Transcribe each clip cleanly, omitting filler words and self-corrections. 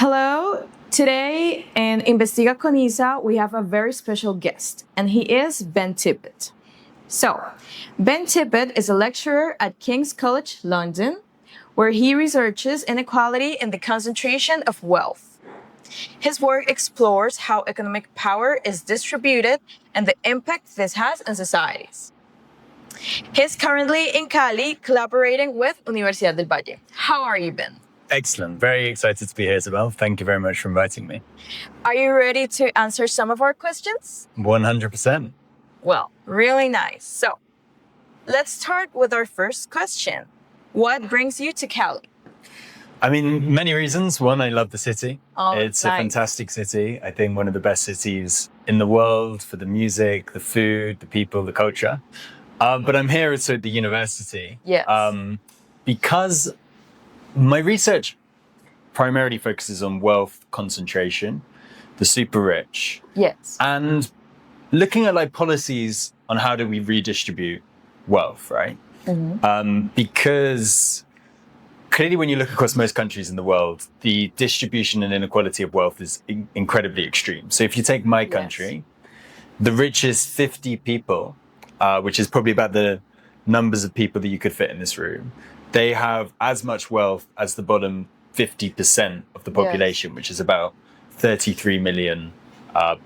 Hello. Today in Investiga con Isa, we have a very special guest, and he is Ben Tippet. So, Ben Tippet is a lecturer at King's College London, where he researches inequality and the concentration of wealth. His work explores how economic power is distributed and the impact this has on societies. He's currently in Cali collaborating with Universidad del Valle. How are you, Ben? Excellent. Very excited to be here, Isabel. Thank you very much for inviting me. Are you ready to answer some of our questions? 100%. Well, really nice. So, let's start with our first question. What brings you to Cali? I mean, many reasons. One, I love the city. Oh, it's nice. a fantastic city. I think one of the best cities in the world for the music, the food, the people, the culture. But I'm here also at the university. Yes. Because my research primarily focuses on wealth concentration, the super rich. Yes. And looking at like policies on how do we redistribute wealth, right? Because clearly when you look across most countries in the world, the distribution and inequality of wealth is incredibly extreme. So if you take my country, the richest 50 people, which is probably about the numbers of people that you could fit in this room, they have as much wealth as the bottom 50% of the population, which is about 33 million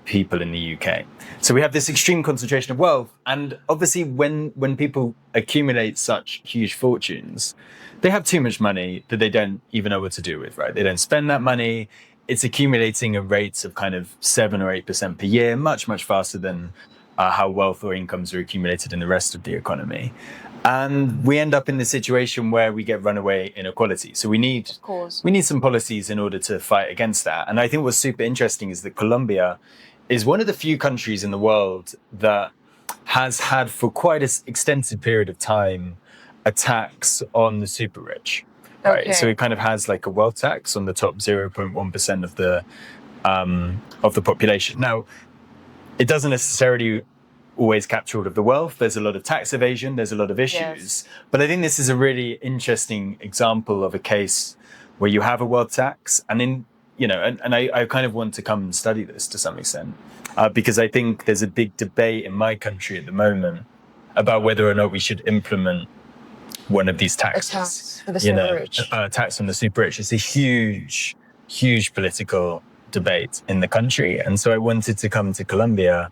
people in the UK. So we have this extreme concentration of wealth. And obviously when people accumulate such huge fortunes, they have too much money that they don't even know what to do with, right? They don't spend that money. It's accumulating at rates of kind of 7 or 8% per year, much, much faster than how wealth or incomes are accumulated in the rest of the economy. And we end up in the situation where we get runaway inequality. So we need some policies in order to fight against that. And I think what's super interesting is that Colombia is one of the few countries in the world that has had for quite an extensive period of time a tax on the super rich. Right? Okay. So it kind of has like a wealth tax on the top 0.1% of the population. Now, it doesn't necessarily always capture all of the wealth. There's a lot of tax evasion. There's a lot of issues. But I think this is a really interesting example of a case where you have a wealth tax. And I kind of want to come and study this to some extent because I think there's a big debate in my country at the moment about whether or not we should implement one of these taxes. A tax for the super rich. A tax on the super rich. It's a huge, huge political debate in the country. And so I wanted to come to Colombia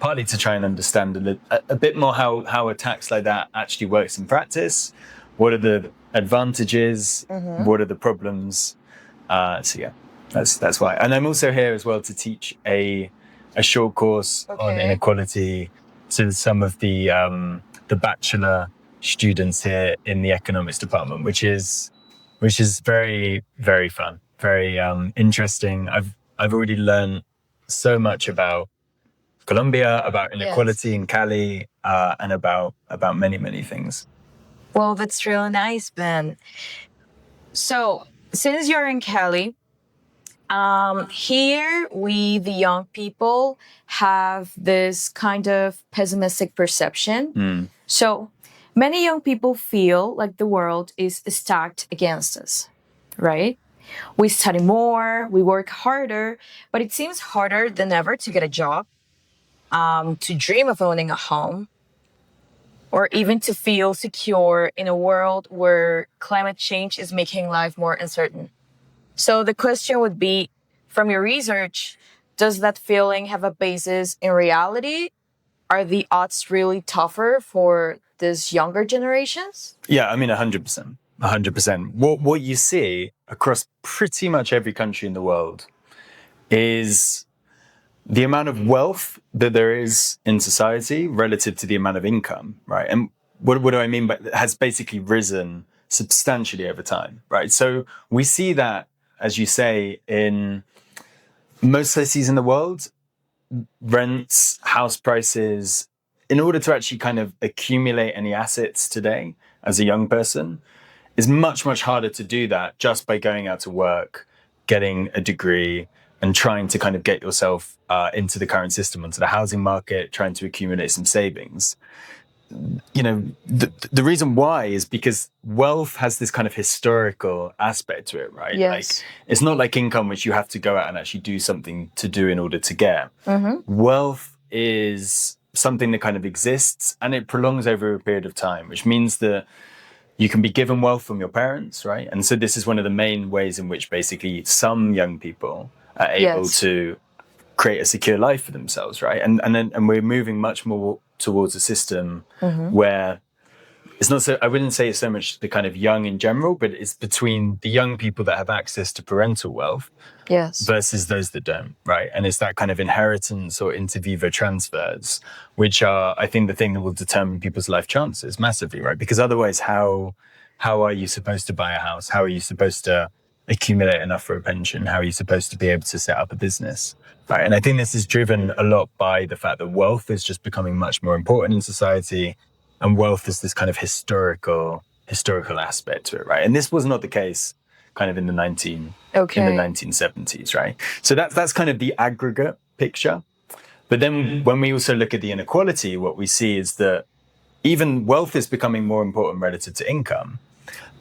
partly to try and understand a bit more how a tax like that actually works in practice. What are the advantages? What are the problems? That's why. And I'm also here as well to teach a short course on inequality to some of the bachelor students here in the economics department, which is very, very fun, very interesting. I've already learned so much about Colombia, about inequality in Cali, and about many, many things. Well, that's really nice, Ben. So, since you're in Cali, here we, the young people, have this kind of pessimistic perception. So, many young people feel like the world is stacked against us, right? We study more, we work harder, but it seems harder than ever to get a job, to dream of owning a home, or even to feel secure in a world where climate change is making life more uncertain. So the question would be, from your research, does that feeling have a basis in reality? Are the odds really tougher for these younger generations? Yeah, I mean, 100%. 100%. What you see across pretty much every country in the world is the amount of wealth that there is in society relative to the amount of income, right? And what do I mean by that? Has basically risen substantially over time, right? So we see that, as you say, in most cities in the world, rents, house prices, in order to actually kind of accumulate any assets today as a young person, is much, much harder to do that just by going out to work, getting a degree, and trying to kind of get yourself into the current system, onto the housing market, trying to accumulate some savings. the reason why is because wealth has this kind of historical aspect to it, right? Yes. Like, it's not like income, which you have to go out and actually do something to do in order to get. Wealth is something that kind of exists and it prolongs over a period of time, which means that you can be given wealth from your parents, right? And so this is one of the main ways in which basically some young people are able to create a secure life for themselves, right? And we're moving much more towards a system where it's not so, I wouldn't say it's so much the kind of young in general, but it's between the young people that have access to parental wealth versus those that don't, right? And it's that kind of inheritance or inter vivo transfers, which are, I think, the thing that will determine people's life chances massively, right? Because otherwise, how are you supposed to buy a house? How are you supposed to accumulate enough for a pension? How are you supposed to be able to set up a business? Right. And I think this is driven a lot by the fact that wealth is just becoming much more important in society, and wealth is this kind of historical aspect to it, right? And this was not the case kind of in the 1970s, right? So that's kind of the aggregate picture. But then when we also look at the inequality, what we see is that even wealth is becoming more important relative to income,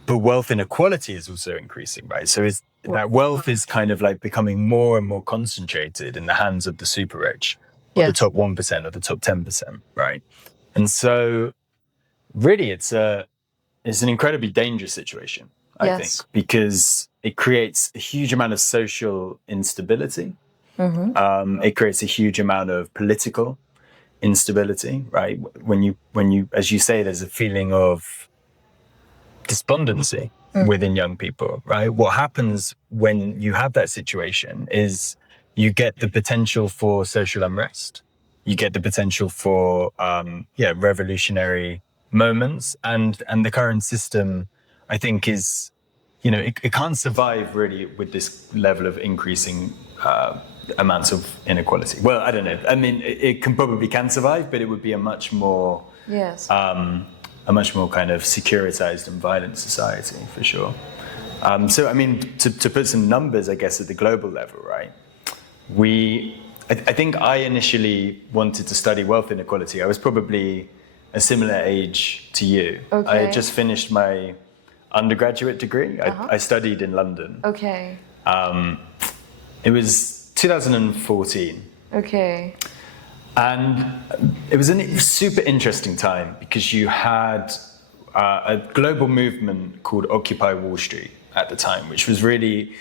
but wealth inequality is also increasing, right? So that wealth is kind of like becoming more and more concentrated in the hands of the super rich, or the top 1% or the top 10%, right? And so really it's an incredibly dangerous situation, I think, because it creates a huge amount of social instability. It creates a huge amount of political instability, right? When you, as you say, there's a feeling of despondency within young people, right? What happens when you have that situation is you get the potential for social unrest. You get the potential for, revolutionary moments. And the current system, I think, is, it can't survive really with this level of increasing amounts of inequality. Well, I don't know. I mean, it can survive, but it would be a much more kind of securitized and violent society, for sure. So, I mean, to put some numbers, I guess, at the global level, right? I think I initially wanted to study wealth inequality. I was probably a similar age to you. Okay. I had just finished my undergraduate degree. I studied in London. Okay. It was 2014. Okay. And it was a super interesting time because you had a global movement called Occupy Wall Street at the time, which was really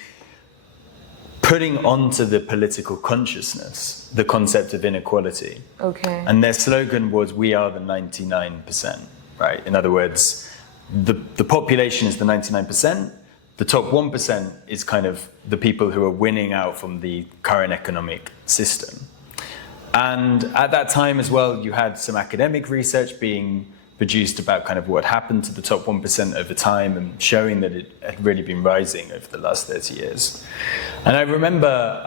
putting onto the political consciousness the concept of inequality. Okay. And their slogan was, "We are the 99%," right? In other words, the population is the 99%. The top 1% is kind of the people who are winning out from the current economic system. And at that time as well, you had some academic research being produced about kind of what happened to the top 1% over time and showing that it had really been rising over the last 30 years. And I remember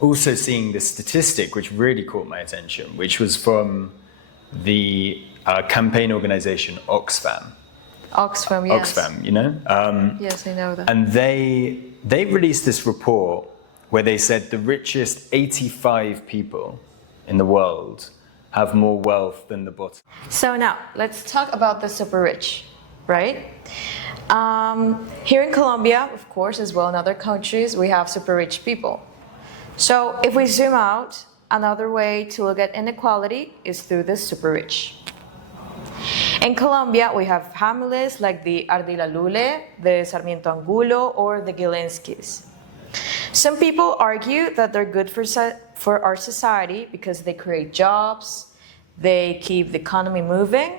also seeing this statistic which really caught my attention, which was from the campaign organization Oxfam. Oxfam, yes. Oxfam, you know? Yes, I know that. And they released this report where they said the richest 85 people in the world have more wealth than the bottom. So now, let's talk about the super rich, right? Here in Colombia, of course, as well in other countries, we have super rich people. So if we zoom out, another way to look at inequality is through the super rich. In Colombia, we have families like the Ardila Lule, the Sarmiento Angulo, or the Gilinskis. Some people argue that they're good for our society because they create jobs, they keep the economy moving,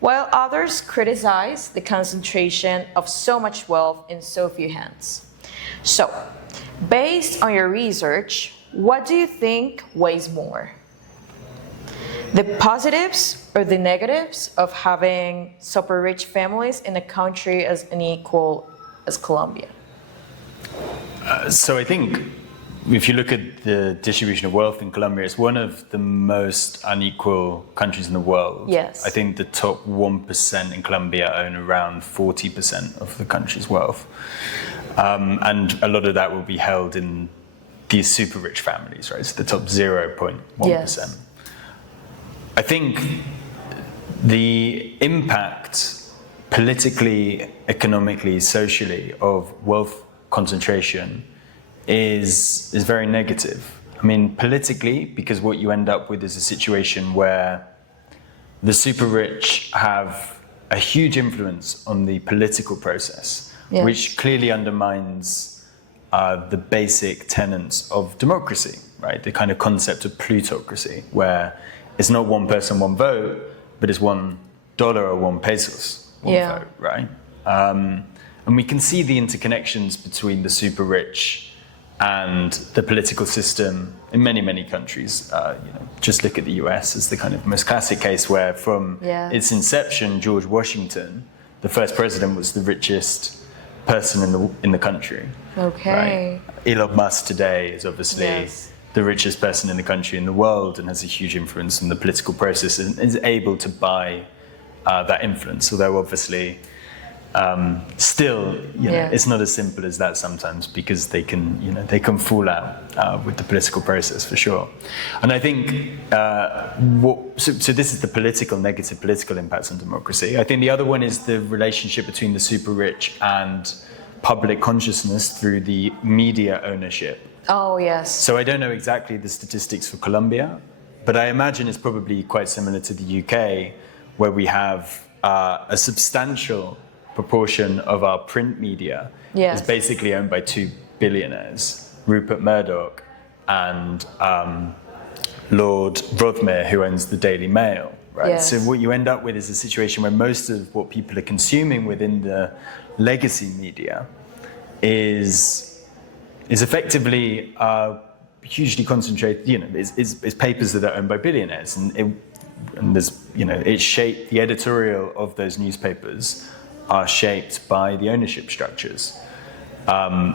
while others criticize the concentration of so much wealth in so few hands. So, based on your research, what do you think weighs more? The positives or the negatives of having super rich families in a country as unequal as Colombia? So I think if you look at the distribution of wealth in Colombia, it's one of the most unequal countries in the world. Yes. I think the top 1% in Colombia own around 40% of the country's wealth. And a lot of that will be held in these super rich families, right? So the top 0.1%. Yes. I think the impact politically, economically, socially of wealth concentration is very negative. I mean, politically, because what you end up with is a situation where the super rich have a huge influence on the political process, yes. which clearly undermines the basic tenets of democracy, right? The kind of concept of plutocracy, where it's not one person, one vote, but it's $1 or 1 pesos, one vote, right? And we can see the interconnections between the super rich and the political system in many, many countries. Just look at the US as the kind of most classic case where from its inception, George Washington, the first president, was the richest person in the country. Okay. Right? Elon Musk today is obviously the richest person in the country in the world and has a huge influence on the political process and is able to buy that influence, although obviously still, it's not as simple as that sometimes, because they can fall out with the political process for sure. And I think so this is the negative political impacts on democracy. I think the other one is the relationship between the super rich and public consciousness through the media ownership. Oh yes. So I don't know exactly the statistics for Colombia, but I imagine it's probably quite similar to the UK, where we have a substantial proportion of our print media is basically owned by 2 billionaires, Rupert Murdoch and Lord Broadmere, who owns the Daily Mail, right? Yes. So what you end up with is a situation where most of what people are consuming within the legacy media is effectively hugely concentrated, is papers that are owned by billionaires, and there's, it's shaped, the editorial of those newspapers are shaped by the ownership structures.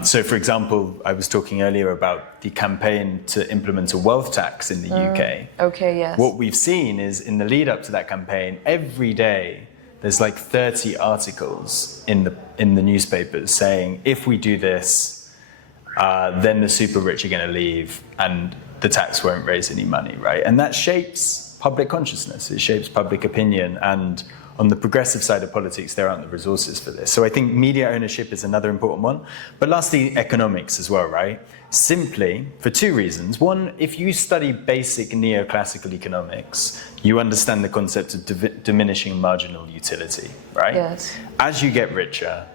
So, for example, I was talking earlier about the campaign to implement a wealth tax in the UK. Okay, yes. What we've seen is, in the lead up to that campaign, every day there's like 30 articles in the newspapers saying, if we do this, then the super rich are going to leave and the tax won't raise any money, right? And that shapes public consciousness, it shapes public opinion, and on the progressive side of politics, there aren't the resources for this. So I think media ownership is another important one. But lastly, economics as well, right? Simply for 2 reasons. One, if you study basic neoclassical economics, you understand the concept of diminishing marginal utility, right? Yes. As you get richer,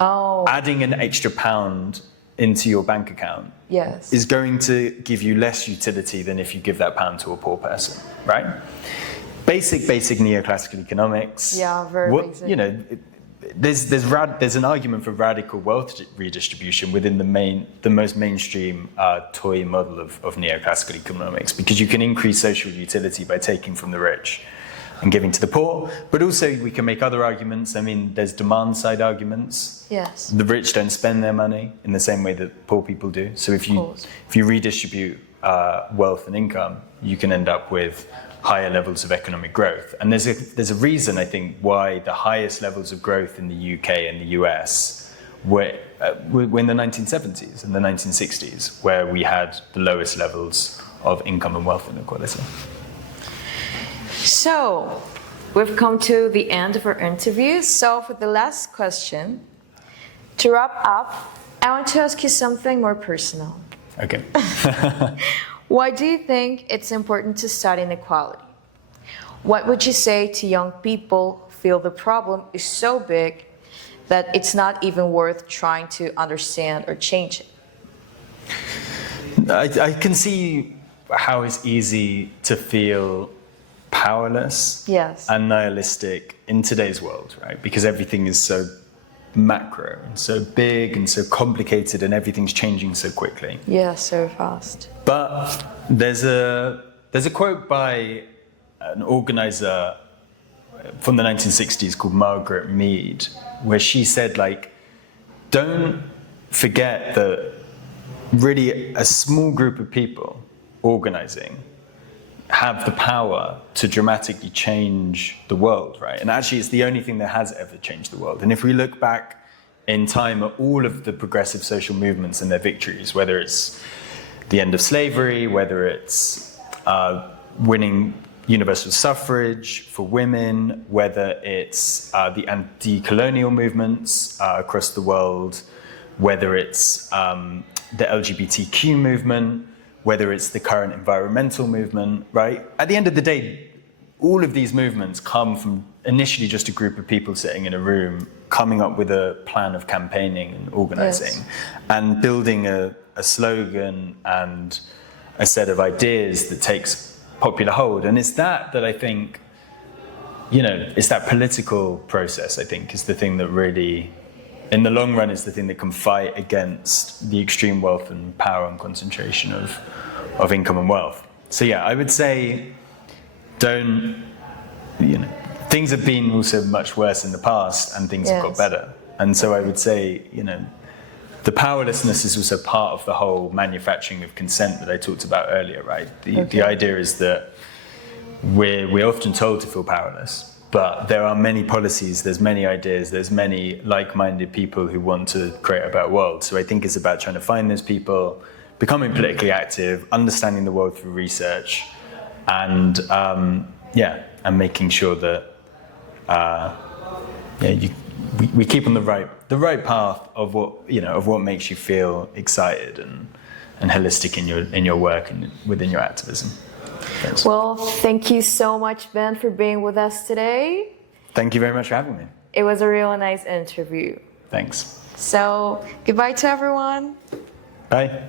adding an extra £1 into your bank account is going to give you less utility than if you give that £1 to a poor person, right? Basic neoclassical economics. Yeah, very basic. There's an argument for radical wealth redistribution within the most mainstream toy model of neoclassical economics, because you can increase social utility by taking from the rich and giving to the poor. But also we can make other arguments. I mean, there's demand side arguments. Yes. The rich don't spend their money in the same way that poor people do. So if you redistribute wealth and income, you can end up with higher levels of economic growth. And there's a reason, I think, why the highest levels of growth in the UK and the US were in the 1970s and the 1960s, where we had the lowest levels of income and wealth inequality. So, we've come to the end of our interview. So, for the last question, to wrap up, I want to ask you something more personal. Okay. Why do you think it's important to study inequality? What would you say to young people who feel the problem is so big that it's not even worth trying to understand or change it? I can see how it's easy to feel powerless and nihilistic in today's world, right? Because everything is so macro and so big and so complicated, and everything's changing so quickly. Yeah, so fast. But there's a quote by an organizer from the 1960s called Margaret Mead, where she said, don't forget that really a small group of people organizing have the power to dramatically change the world, right? And actually, it's the only thing that has ever changed the world. And if we look back in time at all of the progressive social movements and their victories, whether it's the end of slavery, whether it's winning universal suffrage for women, whether it's the anti-colonial movements across the world, whether it's the LGBTQ movement, whether it's the current environmental movement, right? At the end of the day, all of these movements come from initially just a group of people sitting in a room, coming up with a plan of campaigning and organizing, and building a slogan and a set of ideas that takes popular hold. And it's that I think, it's that political process, I think, is the thing that really, in the long run, is the thing that can fight against the extreme wealth and power and concentration of income and wealth. So yeah, I would say things have been also much worse in the past and things have got better. And so I would say, the powerlessness is also part of the whole manufacturing of consent that I talked about earlier, right? The idea is that we're often told to feel powerless, but there are many policies, there's many ideas, there's many like-minded people who want to create a better world. So I think it's about trying to find those people, becoming politically active, understanding the world through research, and making sure that we keep on the right path of what makes you feel excited and holistic in your work and within your activism. Thanks. Well, thank you so much, Ben, for being with us today. Thank you very much for having me. It was a real nice interview. Thanks. So, goodbye to everyone. Bye.